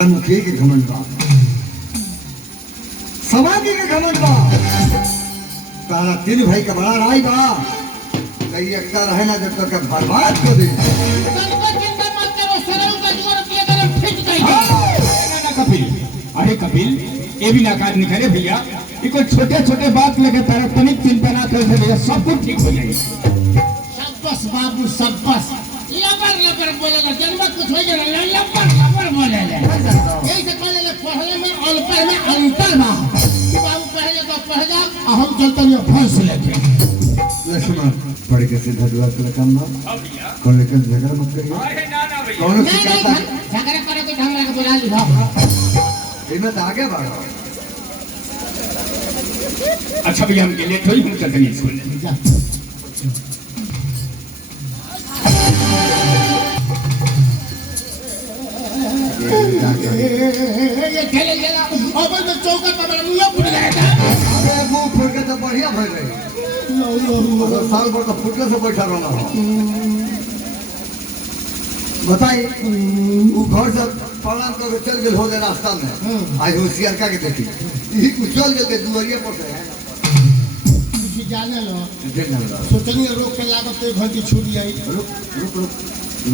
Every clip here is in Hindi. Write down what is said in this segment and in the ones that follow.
मुखी के घमंड बा, समाधि के घमंड बा। तारा तीन भाई का बड़ा राय बा, कई एकता रहे ना जब तक बर्बाद कर दे। कपिल, अरे कपिल, ये भी नाकाज नहीं करे भैया। ये कोई छोटे छोटे बात लेके तारा तनिक चिंता ना कर भैया, सब कुछ ठीक हो जाएगा। सबस बाबू सबस लबर लबर बोलेला, जन्म कुछ हो जाए लबर लबर बोलेला। यही से कहले पढ़ले में और पढ़ में अंतर बा। बाबू पढ़ले तो पढ़ जा, हम चलते हैं फंस लेके। लक्ष्मण पढ़ के सीधा दुआ के काम बा। कौन लेकर झगड़ा मत करिए। कौन सिखाता है? झगड़ा करे तो ढंग लगा बुला ली हो। इनमें तो आगे बढ़ो। अच्छा भैया हम के लिए थोड़ी हम चलते हैं स्कूल। ये खेले गेला अब तो चौकट पर मेरा मुंह फूट गया था। अरे मुंह फूट के तो बढ़िया भर गई। अगर साल भर तो फूटने से बैठा रहना हो। बताइए वो घर से पलान करके चल गए हो गए रास्ता में। आज होशियार का के देखी यही कुछ चल गए दुआरिया पर से कुछ जाने लो सोचनी रोक के लागत तो घर की छूट जाई। रुक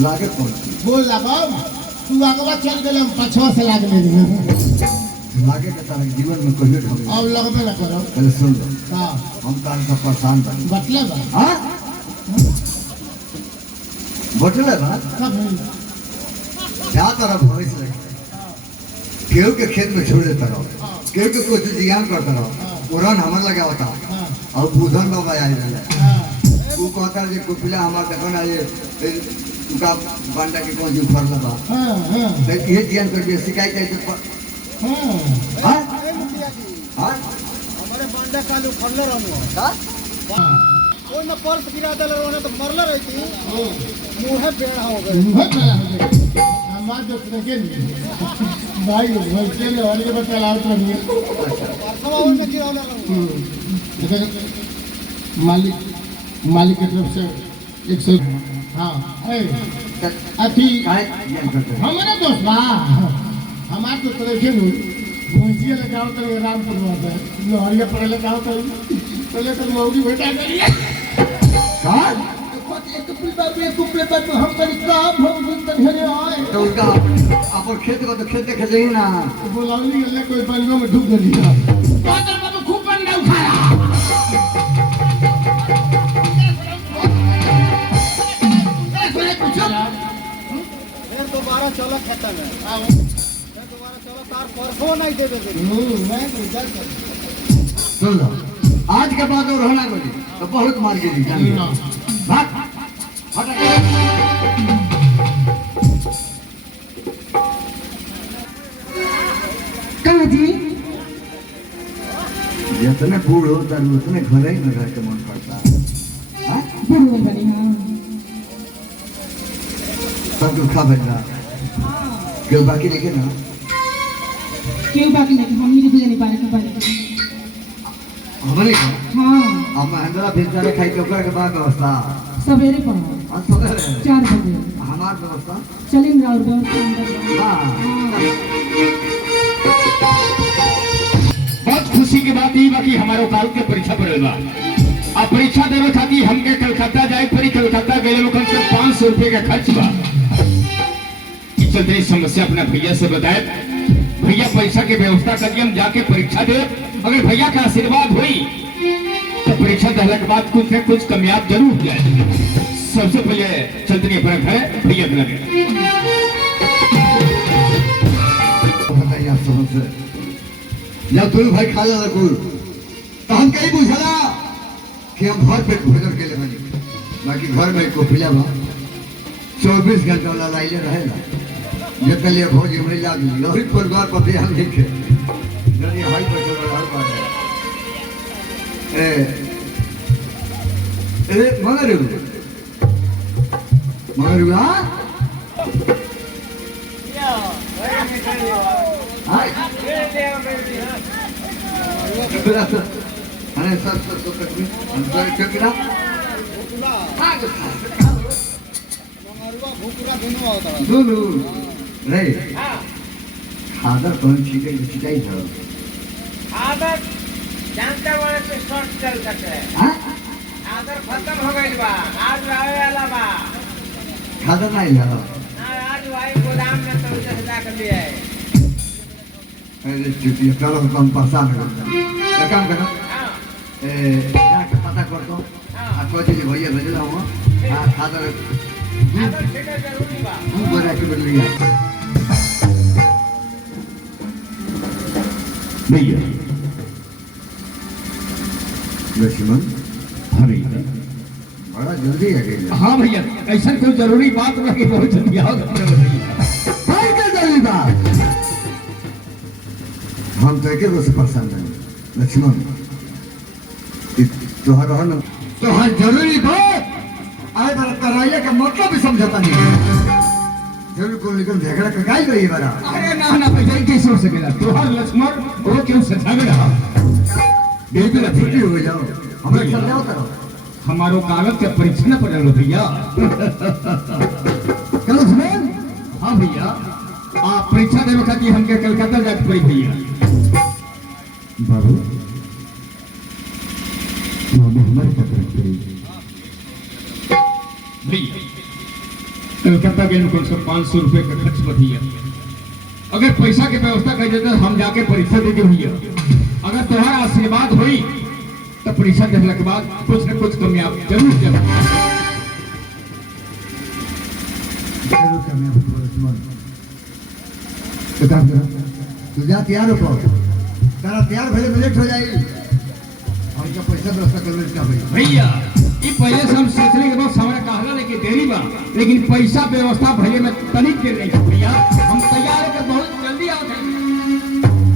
लागे कौन बोल ला बाब तू आगवा चल गेल हम पछवा से लाग ले लागे के तारा जीवन में कहियो ढंग अब लगबे ना करो। पहले सुन लो हां हम तार का परेशान बन बतले बा। हां बटले बा कब क्या तरह भविष्य लगे केहू के खेत में छोड़ देता रहो केहू के कुछ जियान करता रहो उड़न हमर लगा होता और बुधन बाबा आए रहे वो कहता जे कुपिला हमार देखो ना ये उनका बंडा के कौन जी उखड़ लबा तो ये जियान कर दिया शिकायत है तो हां हां हमारे बांडा काल उखड़ले रहनु हां ओइ में पर्स गिरा देले रहने तो मरले रहती मुंह बेड़ा हो गए हमार जो देखे भाई भाई चले और ये बता आउट नहीं परसवा ओइ में गिरा रहनु मालिक की तरफ से 100 हाँ अथी हमारा दोस्त बा हमार तो तरह नु मुंजिया लगाओ तो रामपुर में है लोहरिया पर लगाओ तो पहले तो मौगी बेटा करिए हां एक पुलबा पे कुपले पर हम करी काम हम दिन घेरे आए तो उनका अपन खेत को तो खेत देखे जाइए ना बोलावली गले कोई बंगलो में डूब गई तो बाबू खूब बंदा उखाड़ा फिर दोबारा चलो खेत में फिर दोबारा चलो तार परसो नहीं देबे मैं तो जा सुन लो आज के बाद और रहना कोई तो बहुत मार के दी जान भाग कहाँ जी जितने बूढ़ होता है उतने घर ही में रह के मन पड़ता है बूढ़ बनी हाँ सब कुछ खा बैठा क्यों बाकी लेके ना क्यों बाकी नहीं हम नहीं बुझे नहीं पा रहे बारे हमने का हाँ अब महेंद्रा भिंचारे खाई के ऊपर के बाद व्यवस्था सवेरे पढ़ो आज सवेरे 4 बजे हमार व्यवस्था चलिए राउर व्यवस्था हाँ बहुत खुशी की बात ये बाकी हमारे काल के परीक्षा पड़े बा। अब परीक्षा देवे खातिर हमके कलकत्ता जाए पड़ी। कलकत्ता गए लोग कम से 500 रुपये का खर्च बा। इस चलते इस समस्या अपना भैया से बताए भैया पैसा की व्यवस्था करिए हम जाके परीक्षा दे। अगर भैया का आशीर्वाद हुई तो परीक्षा देने के बाद कुछ न कुछ कामयाब जरूर हो जाए। सबसे पहले चलते अपना घर भैया के लगे बताइए आप समझ जब तुम भाई खा जा कुल तो हम कहीं बुझला कि हम घर पे भोजन के लिए बनी बाकी घर में को पिला बा 24 घंटा वाला लाइले रहेगा ये कल ये भोज में ला दी और परिवार पर ध्यान देखे जल्दी हाई पर चल रहा है ए मगर हां अरे सब कटवी अंदर क्या किया मंगरुआ भूकुरा दोनों होता है दोनों नहीं खादर कौन छीटे के छिटाई था आदत जानते बड़े से शॉर्ट चल सकते हां आदत खत्म हो गई बा आज आवे वाला बा खादर नहीं था आज भाई गोदाम में तो उसे जाकर ले आए अरे चुटिया चलो हम परेशान हो गए एक काम करो हां जाके पता कर दो आ कोई चीज भैया भेज दो हां खादर आदत छीटे जरूरी बा हम बना के बदल लिया भैया लक्ष्मण हाँ भैया बड़ा जल्दी आ गई हाँ भैया ऐसा कोई जरूरी बात लगी बहुत जल्दी आओ भाई क्या जरूरी बात हम तो एक से परेशान हैं लक्ष्मण तोहर रहन तोहर जरूरी बात आए बार कराइले का मतलब भी समझता नहीं जरूर को लेकर झगड़ा का गाय गई बड़ा अरे ना ना भैया कैसे हो सकेगा तोहर लक्ष्मण वो क्यों सजा में रहा बिल्कुल छुट्टी हो जाओ हमरा समझाओ करो हमारो कागज के परीक्षा न पड़ल भैया चलो लक्ष्मण हाँ भैया आप परीक्षा देवे खातिर हमके कलकत्ता जाके पड़ी भैया बाबू हमारे क्या करें भैया कलकत्ता गए कौन सा 500 रुपए का खर्च भैया अगर पैसा के व्यवस्था कर देते हम जाके परीक्षा दे के भैया अगर तुम्हारा आशीर्वाद हुई तो परीक्षा देने के बाद कुछ न कुछ कामयाब जरूर जरूर कामयाब हो लक्ष्मण तो काम करो तू जा तैयार हो तारा तैयार भले लेट हो जाएगी हमका पैसा व्यवस्था कर ले क्या भाई भैया ये पहले से हम सोचने के बाद हमारा कहला लेके देरी बा लेकिन पैसा व्यवस्था भैया में तनिक देर नहीं है भैया हम तैयार होकर बहुत जल्दी आ गए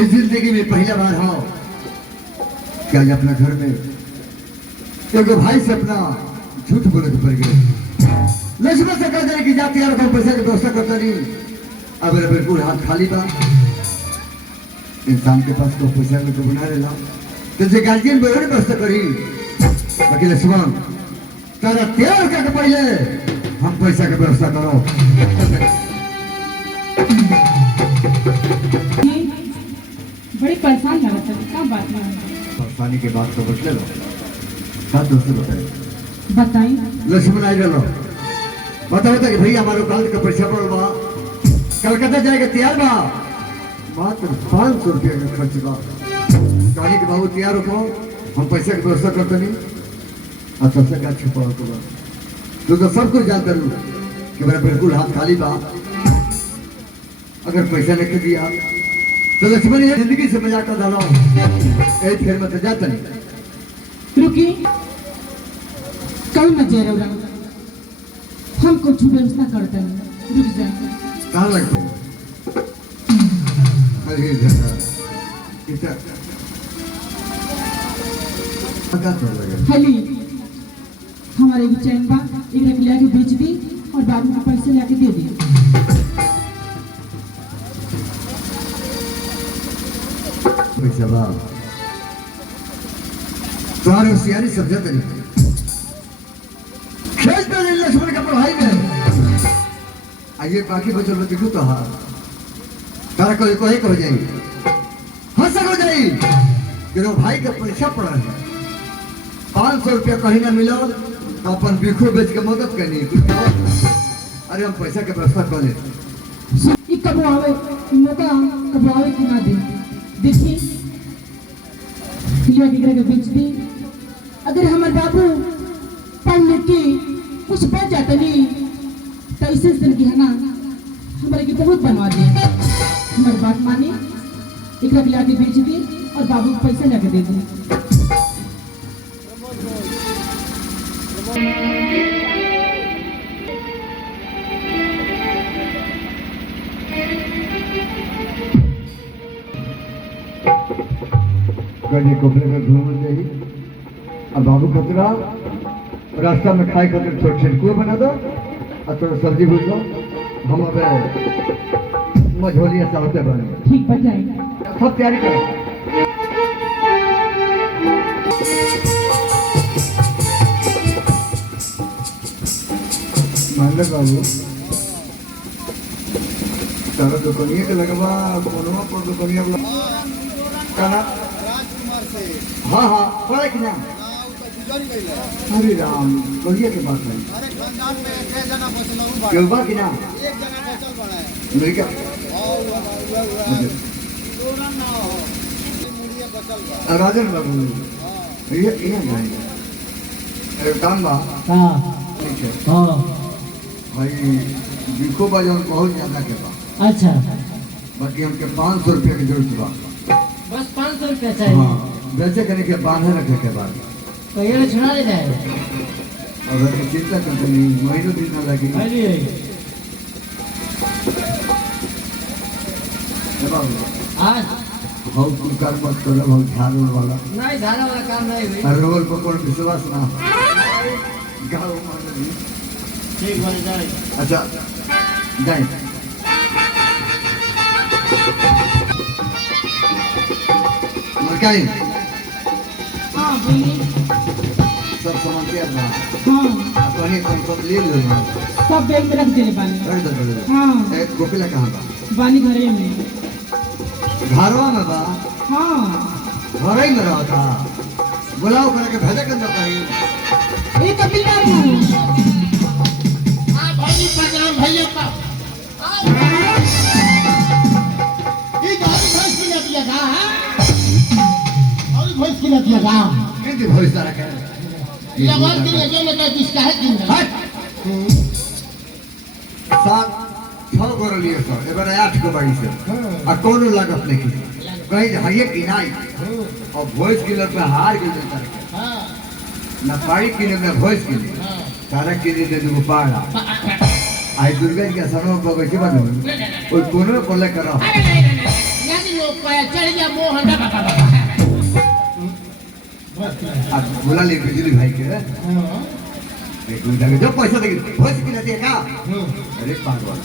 इस जिंदगी में पहला बार हो क्या आज अपना घर में क्योंकि भाई से अपना झूठ बोले पड़ गए लक्ष्मण से कह दे कि जाते यार कोई पैसा की व्यवस्था करता नहीं अब मेरा बिल्कुल हाथ खाली था इंसान के पास तो पैसा में तो बना लेला तुझे गार्जियन में व्यवस्था करी बाकी लक्ष्मण तारा तैयार करके पहले हम पैसा की व्यवस्था करो बड़ी परेशान लगा था क्या बात है परेशानी के बाद तो बदले लो क्या दोस्तों बताए बताई लक्ष्मण आई गलो बता कि भैया हमारे काल का परीक्षा पड़ बा कलकत्ता जाएगा तैयार बा मात्र 500 रुपया का खर्च बा कहानी के बाबू तैयार हो हम पैसा की व्यवस्था करते नहीं और सबसे क्या छुपा हो तू तो सब कुछ जानता रू कि मेरा बिल्कुल हाथ खाली बा अगर पैसा लेके दिया तो लक्ष्मण ये जिंदगी से मजाक कर डालो एक खेल में तो जाता नहीं रुकी कल मत जा रहा हम कुछ व्यवस्था करते हैं रुक जा कहाँ लगते अरे दादा इतना क्या कर लगे खाली हमारे भी चैन बा एक रख लिया के बेच दी और बाद में पैसे लाके दे दी पैसा बा तुम्हारे होशियारी समझा नहीं खेल में नहीं लक्ष्मण का पढ़ाई में आइए बाकी बच्चों में दिखू तो हाँ तारा को एक हो जाएगी हंसक हो जाएगी कि वो भाई का परीक्षा पड़ा है 500 रुपया कहीं ना मिला तो अपन बिखू बेच के मदद करनी अरे हम पैसा के व्यवस्था कर ले ये कब आवे मौका कब आवे कि ना दे देखिए लिया के बेच दी अगर हमारे बाबू पढ़ लिख के कुछ बच जाते नहीं तो इसे दिन की है ना हमारे की बहुत बनवा दे हमारी बात माने एक रख लिया के बेच दी और बाबू को पैसा लगा दे दी गड्ढे कोपरे में घूम जाएगी अब बाबू कतरा रास्ता में खाए खातिर छोटे छोटे कुएं बना दो और थोड़ा सब्जी भूज दो हम अब मझोलिया चाहते बने ठीक बन जाएगा सब तैयारी करो मंगल बाबू तारा दुकानिया के लगवा कोनवा पर दुकानिया वाला कहना राजकुमार से हाँ हाँ पढ़े कि ना ना उ तो गुजर गइल है। अरे राम कहिए के बात है अरे खानदान में 6 जना बचल हूं बा क्यों बा कि ना एक जना बचल बड़ा है नहीं क्या दोनों ना हो मुड़िए बचल बा राजन बाबू हां ये क्या जाएंगे अरे काम बा हाँ ठीक है हाँ भाई बिको बाजार बहुत ज्यादा के बा अच्छा बाकी हमके 500 रुपये की जरूरत बा बस 500 रुपया हाँ बेचे करने के बांधे रखे के बाद तो ये छुड़ा ले जाए और अगर चिंता करते नहीं महीनों दिन ना लगी बाबू आज बहुत कुकर मत करो बहुत झाड़ू वाला नहीं धारा वाला काम नहीं हुई और रोल पकड़ विश्वास ना गाँव मान ली ठीक बन जाए अच्छा जाए मरकाई हाँ बोलिए सब सामान क्या था हाँ अपने कौन ले लो ना सब बैग में रख देले बानी रख दे दे हाँ गोपिला कहाँ बा बानी घरे में घरवा में बा हाँ घर ही में रहा था बुलाओ करके भेजे कर दो कहीं ये कभी ना था हाँ भाई प्रणाम भैया का ये गाड़ी भैंस की नदी है का और भैंस की नदी है का कितनी भोज तरह के ये आवाज की नदी में तो किसका है दिन है 7-6 गोर लिए सर एबार 8 को बड़ी से और कौन लागत नहीं की कहीं हइये की नहीं और भोज किलो पे हार के देता हाँ ना पाई किलो में भोज किलो हाँ सारा किलो दे दो पाड़ा आई दुर्गा जी के सरो बगैचे बनो और कोनो कोले करो यानी वो पाया चढ़ गया मोहन अब बोला ले बिजली भाई के एक गुंडा जो पैसा दे भोज किलो दे का अरे पागल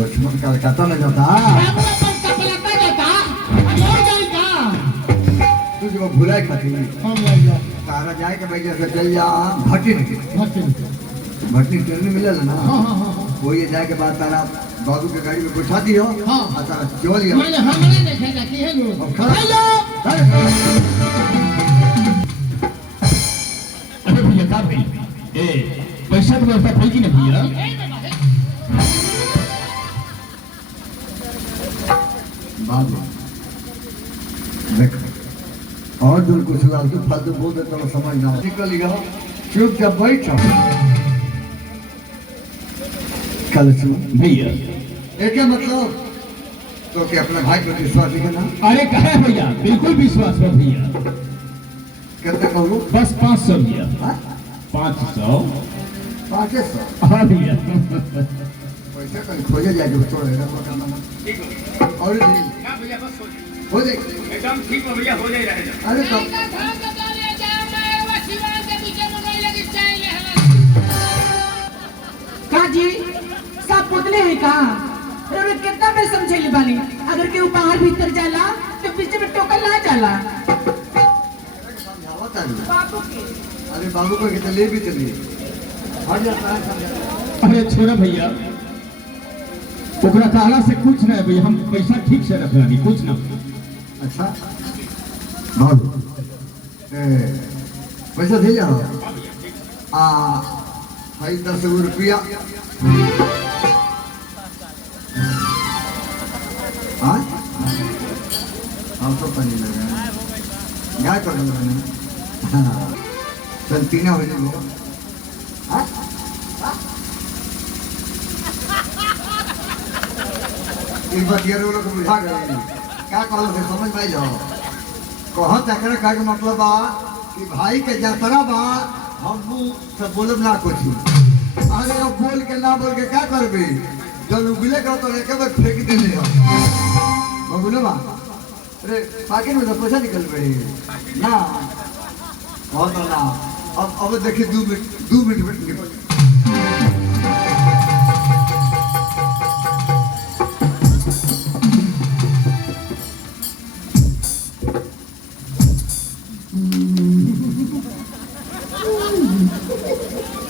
लक्ष्मण का कहता ना जाता तू जो भुलाए खाती तारा जाए के भाई जैसे चल जा भट्टी भट्टी ट्रेन में मिले ना वो ये जाए के बाद तारा बाबू के गाड़ी में बैठा दियो और तारा चल गया मैंने हमने देखा था कि है लो अब खड़ा अरे भैया का भाई ए पैसा तो व्यवस्था होगी ना भैया बाबू देख और जो कुछ लाल के फालतू बोल देता हूँ समझ ना निकल गया चुपचाप बैठो कल सुन भैया एक मतलब तो कि अपना भाई पर विश्वास है ना अरे कहे भैया बिल्कुल विश्वास है भैया कहते कहूँ बस 500 भैया हाँ 500 500 हाँ भैया पैसा कहीं खोजे जाके छोड़ेगा और भैया बस हो जाएगी एकदम ठीक है भैया हो जाए रहेगा अरे तो का जी सब पुतले हैं का अरे कितना मैं समझेली बानी अगर केहू बाहर भीतर जाला तो पीछे में टोकन ना जाला समझावत है बाबू के अरे बाबू को कितना ले भी चलिए हट जाता है समझा अरे छोड़ा भैया ओकरा कहला से कुछ नहीं भैया हम पैसा ठीक से रख रही कुछ ना अच्छा बाबू पैसा दे जाओ भाई 10 रुपया हाँ हम तो पानी लगा क्या कर रहे हैं हाँ चल पीना हो जाएगा हाँ एक बात ये लोग बुझा गए क्या कहलो से समझ में जाओ कहो तकरा का मतलब बा कि भाई के यात्रा बा हम सब बोलब ना कुछ अरे अब बोल के ना बोल के क्या करबे जब उगले का तो एक बार फेंक देले हो बोलो बा अरे पाकिट में तो पैसा निकल गए ना बहुत ना अब देखिए 2 मिनट निकल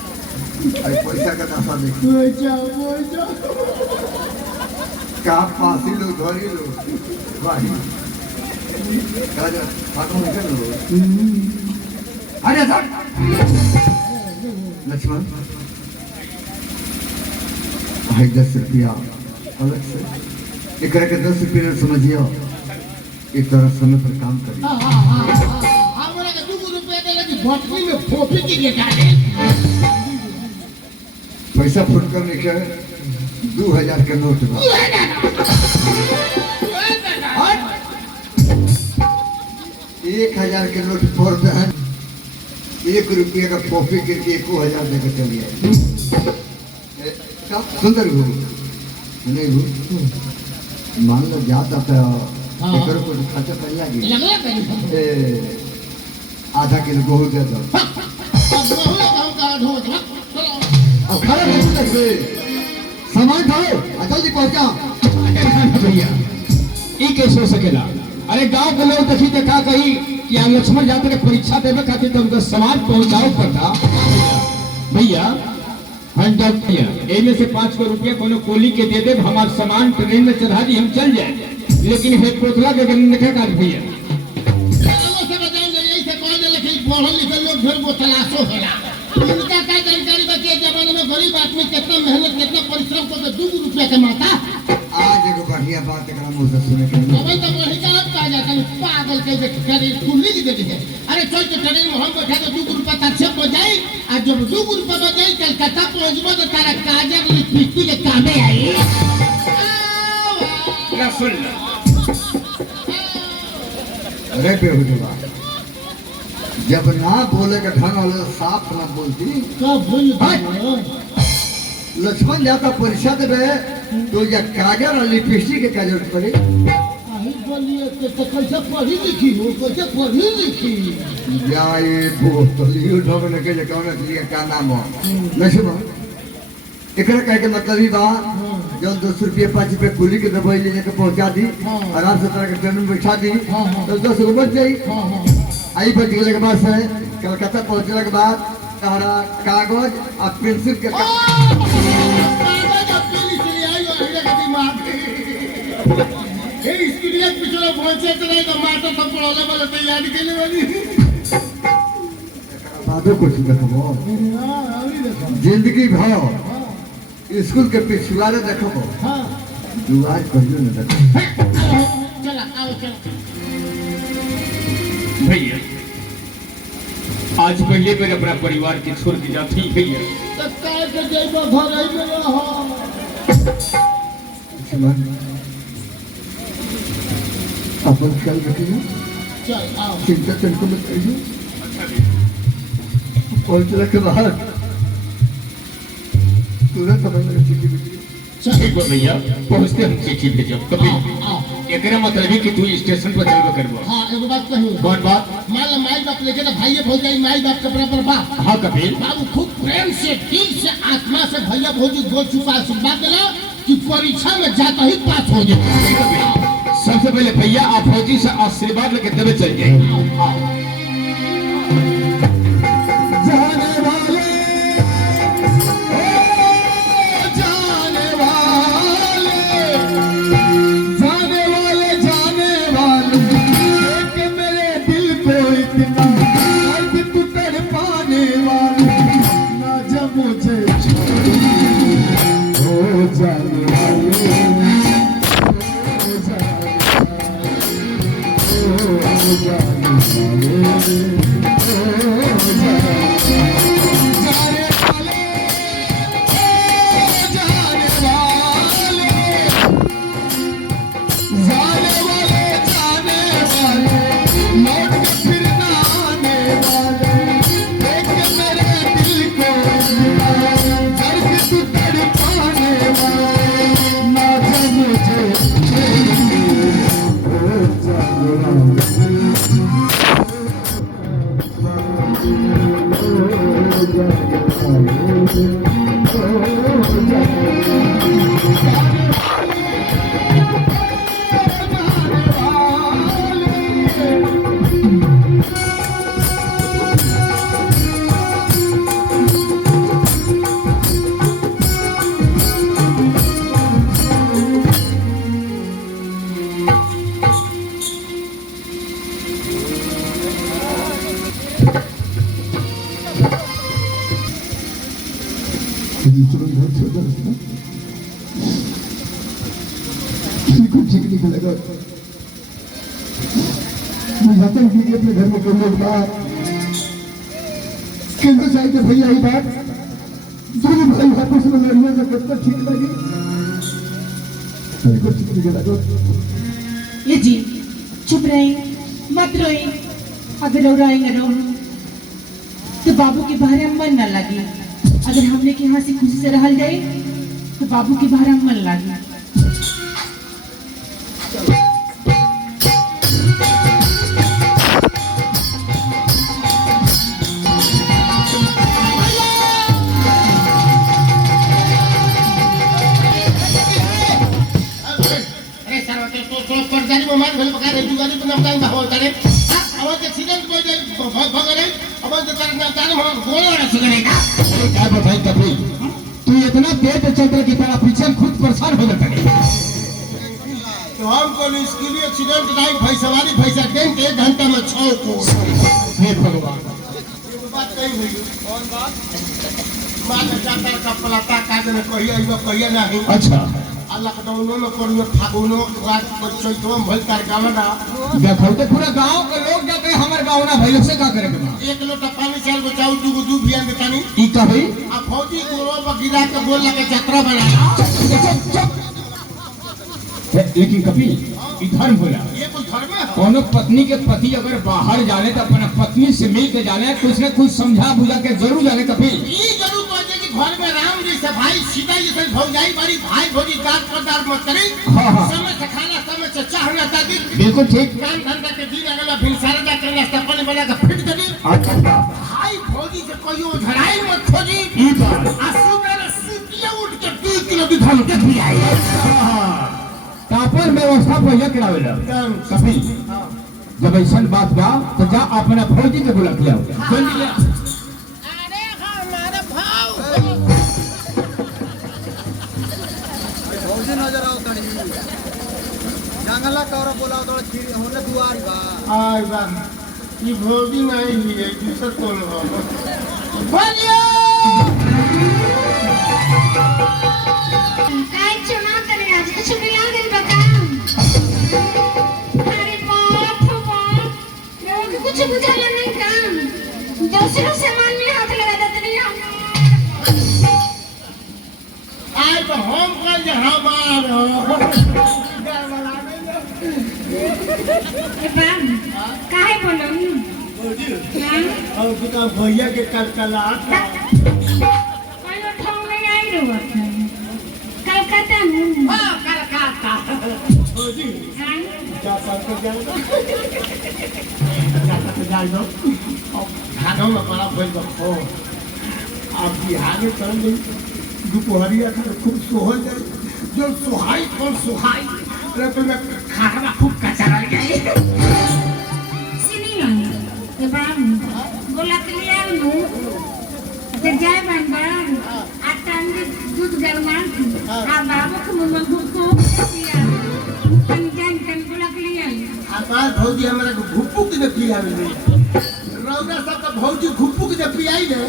पैसा का तमाशा देखी वो जा का पासी लो धरी लो भाई काजा फाटो निकल लो अरे सर लक्ष्मण भाई 10 रुपया अलग से एक के 10 रुपया समझियो एक तरह समय पर काम करिए हमरा के 2 रुपया दे लगी भटकी में फोफी की के डाले पैसा फुट कर लिखे 2000 के नोट बा 1000 के नोट फोड़ते हैं 1 रुपये का कॉफी करके 1000 देकर चलिए सुंदर हो नहीं हो मान लो जाता था एकर को खर्चा कर लगी लगला कहीं आधा किलो गेहूं दे दो अब बहुला काम का ढो चलो अब खड़ा नहीं सकते सामान ढाओ जल्दी पहुंचा भैया ई कैसे हो सकेला अरे गांव के लोग देखी तो का कही कि हम लक्ष्मण जाते के परीक्षा देवे खातिर तो उनका सामान पहुंचाओ पड़ता भैया हम जब भैया एमे से 5 रुपया कोनो कोली के दे दे हमार सामान ट्रेन में चढ़ा दी हम चल जाए लेकिन हे पोतला के गन का काज भैया चलो से बताएंगे यही से कौन लिखे पढ़ल लिखल लोग फिर वो तलाशो होला इनका का जानकारी बा के जमाने में गरीब आदमी कितना मेहनत कितना परिश्रम करके 2 रुपया कमाता आज एगो बढ़िया बात एकरा मुंह से सुने के मिली। अबे तो वही का पा जाता है पागल के करे खुली की देती है अरे चल के ट्रेन में हम बैठा तो 2 रुपया ताछे बजाई आज जब 2 रुपया बजाई कलकत्ता पहुंचबो तो तारा काजर लिपस्टिक के कामे आई ना सुन अरे बेहुदवा जब ना बोले का ढंग वाले साफ ना बोलती कब भूल लक्ष्मण जाता परीक्षा देवे तो या काजर और लिपस्टिक के का जरूरत पड़ी आई बोलिए तो कैसे पढ़ी लिखी हो कैसे पढ़ी लिखी या ये बोतलियो ढोने के जे कौन है का नाम हो लक्ष्मण एकरा कहे के मतलब ही बा जब 10 रुपये 5 रुपये कुली के दबाई ले जाकर पहुंचा दी आराम से तरह के ट्रेन में बैठा दी तो 10 रुपये बच जाई आई बच गए के बाद से कलकत्ता पहुंचने के बाद तारा कागज और पेंसिल के कागज अपनी चली आई और हीरे का दिमाग ये स्कूलिया पिछले पहुंचे तो नहीं तो माता सब पढ़ाने वाले तैयारी करने वाली बादो कुछ देखबो हां अभी देखो जिंदगी भर स्कूल के पिछुआरे देखबो हां दुआर कहियो न देखो चला आओ चलो भैया आज पहले मेरे अपना परिवार के छोड़ के जाती भैया तो काय के जइबो घर आई में रहो लक्ष्मण अपन ख्याल रखियो चल आओ चिंता तनको मत करियो पहुंचने के बाद तुरंत हमें चिट्ठी भेजिए ठीक है भैया पहुंचते हम चिट्ठी भेजो कभी एकरा मतलब है कि तू स्टेशन पर चलबे करबो हां एगो बात कहूं कौन बात मान लो माई बाप लेके तो भाई भौजाई माई बाप के बराबर बाप हाँ कपिल बाबू खूब प्रेम से दिल से आत्मा से भैया भौजी गोल छुपा आशीर्वाद देना कि परीक्षा में जाता ही पास हो जाए सबसे पहले भैया आप फौजी से आशीर्वाद लेके तबे चल जाए Oh तुरंत घर छोड़ दो बिल्कुल ठीक नहीं लगा मैं जाता हूँ कि अपने घर में करने के बाद केंद्र चाहिए भैया ही बात दोनों भाई आपस में लड़ने से कितना ठीक लगी बिल्कुल ठीक नहीं लगा ये जी चुप रहे मत रोए अगर रो रोएंगे रो तो बाबू के बाहर मन न लगे अगर हमने के यहाँ से खुशी से रहल जाए तो बाबू के बाहर मन लगे क्या बताई कभी तू इतना तेज चल की तरह पीछे खुद परेशान हो जाता है तो हमको इसके लिए एक्सीडेंट नहीं भाई सवारी पैसा देंगे 1 घंटा में 6 को हे भगवान बात कही हुई कौन बात मान जाता का पलाता का जने कहिया नहीं अच्छा लॉकडाउन में कोई फागुनो रात को चैतवा भल कर गावना देखो तो पूरा गांव के लोग जाते हैं हमारे गांव ना भाई से का करे के बा 1 लोटा पानी चाल बचाऊ दू बियान देतानी ई का भाई आ फौजी गोरो पर गिरा के बोल लगे यात्रा बनाया लेकिन कभी इधर बोला ये कोई धर्म है कोनो पत्नी के पति अगर बाहर जाने तो अपना पत्नी से मिल के जाने कुछ न कुछ समझा बुझा के जरूर जाने कभी ये जरूर पहुंचे कि घर में राम जी से भाई सीता जी से भौजाई बड़ी भाई भौजी दांत पदार मत करी हाँ। समय से खाना समय से चाहना ताकि बिल्कुल ठीक काम धंधा के दिन अगला भिनसारा जा के नाश्ता पानी बना के फिट करी अच्छा भाई भौजी से कोई झड़ाई मत खोजी ई बात आसू मेरा सीटिया उठ के 2 किलो दूध के भी आई तापर व्यवस्था पहले करावेला कभी जब ऐसा बात बा तो जा अपना फौजी के बुला के आओ जल्दी ले अरे हमारा भाव फौजी नजर आओ तड़ी जंगला कौरा बोला तो फिर होने दुआर बा आई बा ये भौजी नहीं है दूसरा कौन हो भौजी काय चुनाव करे आज कुछ भी आ गई बता अरे बाप हो बाप लोग कुछ बुझाला नहीं काम दूसरों सामान में हाथ लगा देते नहीं हम आई तो हम कर जे हमार ए बाप काहे बोलो हां अब तो भैया के कलकलाट कोई ठोंग नहीं आई रो कलकत्ता में हां कलकत्ता भौजी हां क्या सब को जाओ जाओ अब खाना में बड़ा भइल बा अब बिहार में चल गई दोपहरिया का खूब सोहल जाए जो सुहाई कौन सुहाई तो में खाना खूब कचरा गई सुनी ना ए बाप बोला के लिए आओ नु ते जाए बंदर आता अंदर दूध गरमा आ बाबू को मन को पिया हम जान कन बोला के लिए आई हमार भौजी हमरा को घुप्पू के पियावे नहीं रौदा सब का भौजी घुप्पू के पियाई ने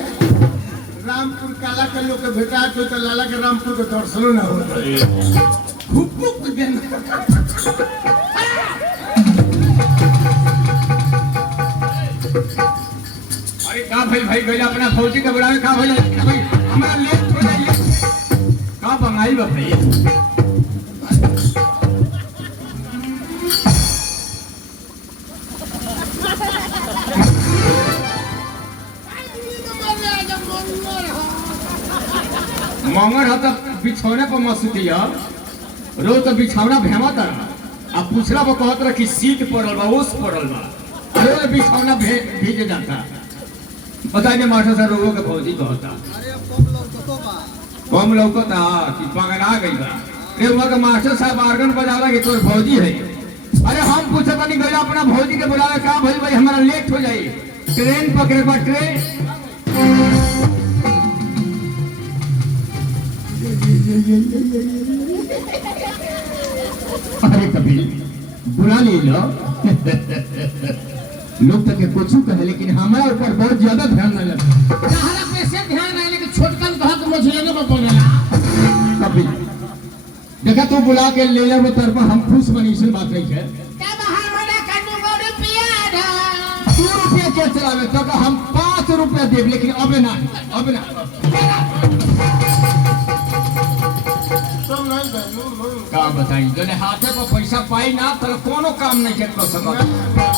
रामपुर काला के लोग के भेटा तो लाला के रामपुर के दर्शन ना हो घुप्पू के दिन अरे का भाई गइल अपना फौजी के बुलावे का भाई भाई हमारा लेट हो जाइए का बंगाई बा भाई मंगर ह त बिछौने पर मस्तिया रो तो बिछौना भेमा तारा अब पूछला वो कहत रहा कि सीट पड़ल बा ओस पड़ल बा अरे बिछौना भीज जाता बताइए मास्टर साहब रोगों के फौजी कहता अरे कम लोग तो बा कम लौकता कि पगला गई बा रे वहाँ के मास्टर साहब आर्गन बजाला कि तोर फौजी है अरे हम पूछे नहीं गया अपना फौजी के बुलावे का भाई भाई हमारा लेट हो जाई ट्रेन पकड़े बा ट्रेन अरे कभी बुला ले लो लोग तक कुछ कहे लेकिन हमारा ऊपर बहुत ज्यादा ध्यान न लगे कहां पे से ध्यान है लेकिन छोटकन कहा कुछ लेने में बोलेला कपिल देखा तू बुला के ले ले वो तरफ हम खुश बनी से बात नहीं है तब हमरा कन्नु को रुपया दा 2 रुपया के चलावे तो का हम 5 रुपया देब लेकिन अब ना तुम नहीं बनो का बताई जने हाथे पर पैसा पाई ना तो कोनो काम नहीं कर सकत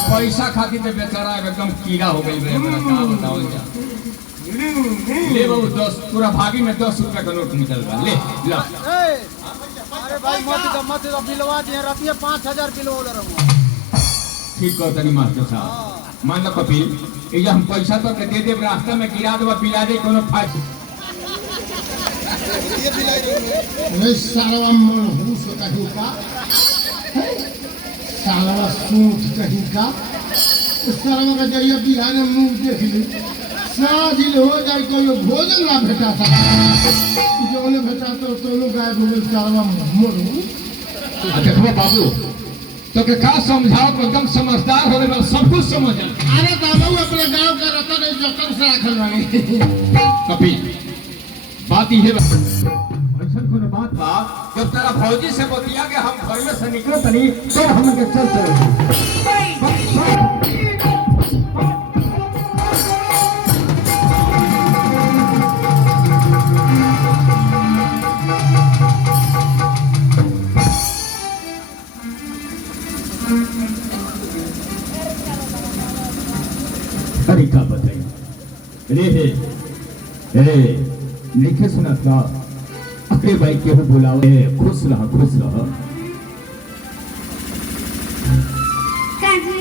पैसा खातिर तो बेचारा एकदम कीड़ा हो गई बे हमरा का बताओ जा ले बाबू 10 पूरा भागी में 10 रुपया का नोट निकल रहा ले ला अरे भाई मत बिलवा दिए रतिया 5000 बिल बोल रहूं ठीक कहता नहीं मास्टर साहब मान लो कपिल ये हम पैसा तो दे दे रास्ता में गिरा देबा पिला दे कोनो फायदा ये बिलाई रहूं वे सालवा मनहूस कहीं का सालवा सूट कहीं का उस सालवा का जरिया बिहार में मुंह देख ली साजिल हो जाए कोई भोजन ना भेटा था जो ने भेटा तो लोग गायब हो गए सालवा मनहूस देखो बाबू तो के का समझाओ तो एकदम समझदार हो गए सब कुछ समझ अरे बाबू अपने गांव का रतन है जतन से रखल वाली कपिल बात ये ऐसा कोनो बात बा जब तेरा फौजी से बतिया के हम घर में से निकलो तनी तो हम के चल तरीका बताइए रे लिखे सुना था अरे भाई केहू बुलाओ खुश रह काजी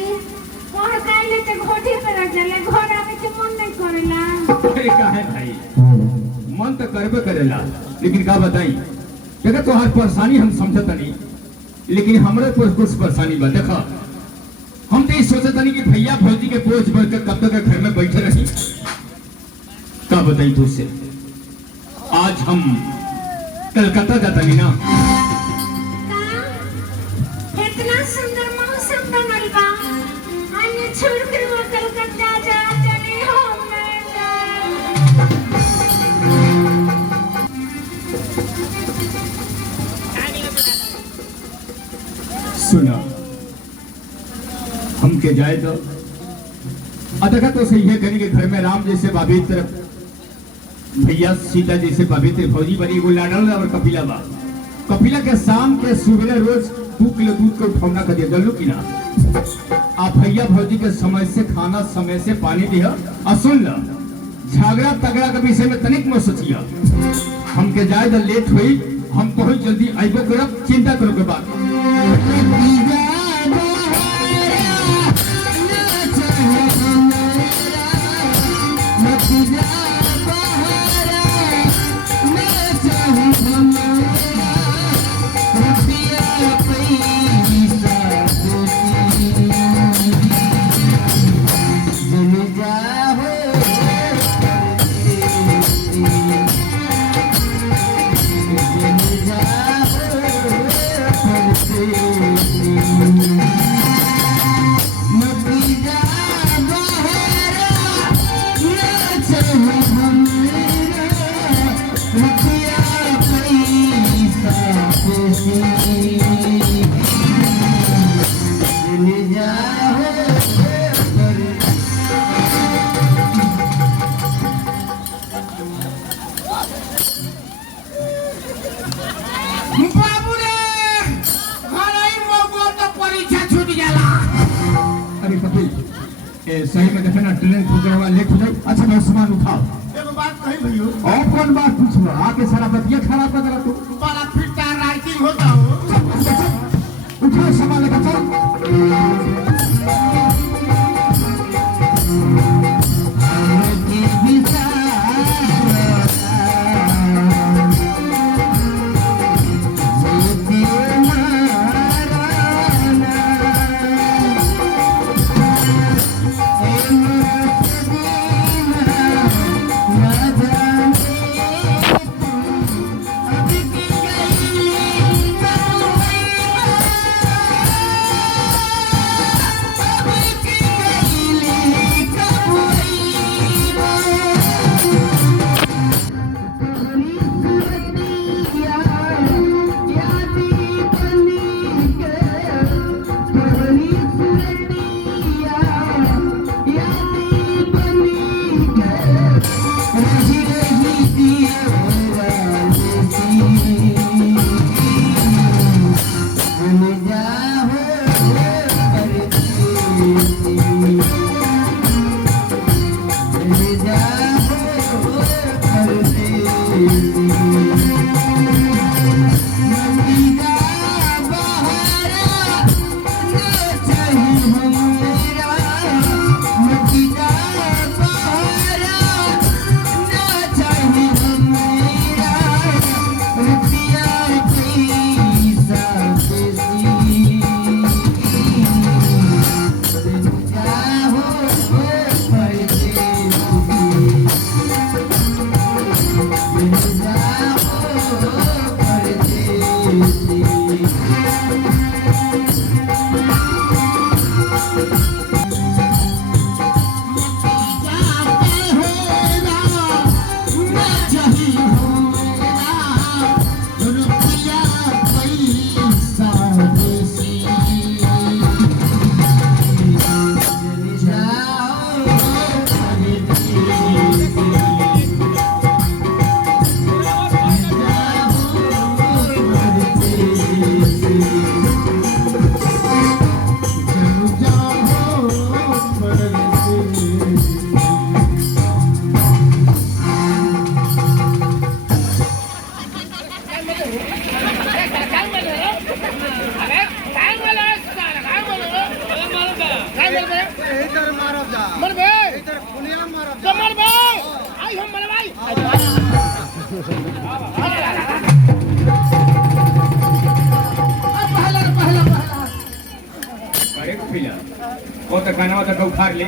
कोह काइले ते घोटी पर चले घर आवे के मन नहीं करेला अरे काहे भाई मन तो करबे करेला लेकिन का बताई देखा तो हर परेशानी हम समझत नहीं लेकिन हमरे पर कुछ परेशानी बा देखा हम तो ये सोचत नहीं कि भैया भौजी के बोझ भर के कब तक घर में बैठे रही का बताई तुझसे आज हम कलकत्ता जाता नहीं ना का इतना सुंदर मौसम बनल बा अन्य छोड़ कर वो कलकत्ता जा चले हम सुना हमके जाए तो देखा तो सही है कहीं के घर में राम जैसे पवित्र भैया सीता जैसे पवित्र फौजी बनी वो लाडल और कपिला के शाम के सुबह रोज 2 किलो दूध को उठौना कर दिया जल्लू की ना आप भैया भौजी के समय से खाना समय से पानी दिया और सुन लो झगड़ा तगड़ा के विषय में तनिक मत सोचिया हमके जाए तो लेट हुई हम बहुत जल्दी आइबो करब चिंता करो के बात सही में देखना ट्रेन पकड़वा लेट हो जाए अच्छा मैं सामान उठाओ एगो बात कही भैया और कौन बात पूछो आके सारा बतिया खराब कर रहा तू बड़ा फिरता राइटिंग होता हो उठो सामान लेकर चल वो तो खाना तो उखाड़ ले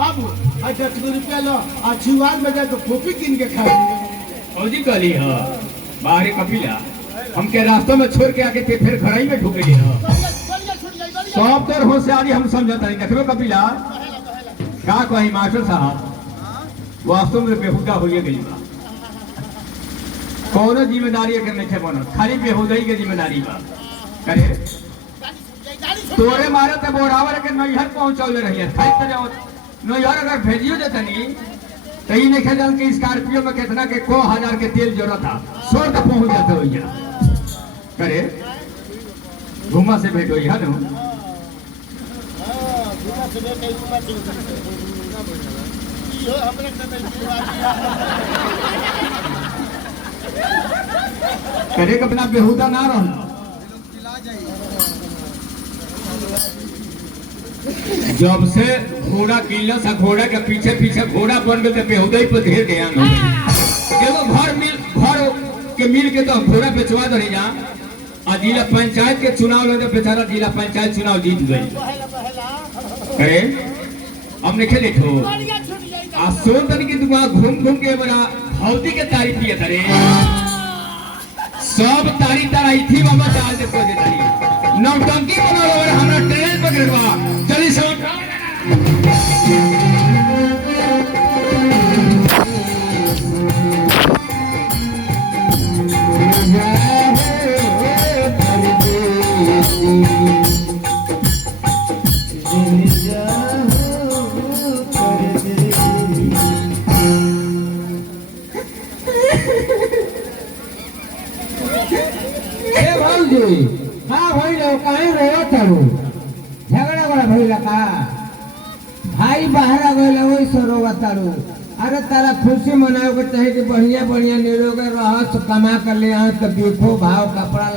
बाबू आ 10 रुपया लो आ जीवान में जाए तो कॉफी किन के खा फौजी कहली ह बाहरी कपिला हमके रास्तों में छोड़ के आके फिर घराई में ढुके ली ह सब तोर होशियारी हम समझता नहीं देखो कपिला का कही मास्टर साहब वास्तव में बेहुदा होइए गई बा कौनो जिम्मेदारी अगर नहीं बनो खाली बेहुदाई के जिम्मेदारी बा करे तोरे मारे तो बोरावर के नैहर पहुंचौले रही खाली तो नैहर अगर भेजियो देता नहीं तो ये नहीं खेल कि स्कॉर्पियो में कितना के को हजार के तेल जरूरत था 100 तक पहुंच जाते हो यहाँ करे घुमा से भेंट हुई है ना करे अपना बेहुदा ना रहना जब से घोड़ा किल्ला सा घोड़ा के पीछे पीछे घोड़ा बन गए तो बेहुदा ही पर ढेर ध्यान हो देखो घर के मिल के तो घोड़ा बेचवा दे जा और जिला पंचायत के चुनाव लगे बेचारा जिला पंचायत चुनाव जीत गई अरे अब नहीं खेले ठो आ सोन तन की दुकान घूम घूम के बड़ा भौती के तारीफ किया करे सब तारी तारी थी बाबा डाल दे को दे तारी नौटंकी बना लो और हमरा ट्रेन पकड़वा चली सब झगड़ा बड़ा भइला का भाई बाहर आ गइल वही सरोवा तारू अरे तारा खुशी मनाओ के चाहे कि बढ़िया बढ़िया निरोग रह कमा कर ले तो देखो भाव कपड़ा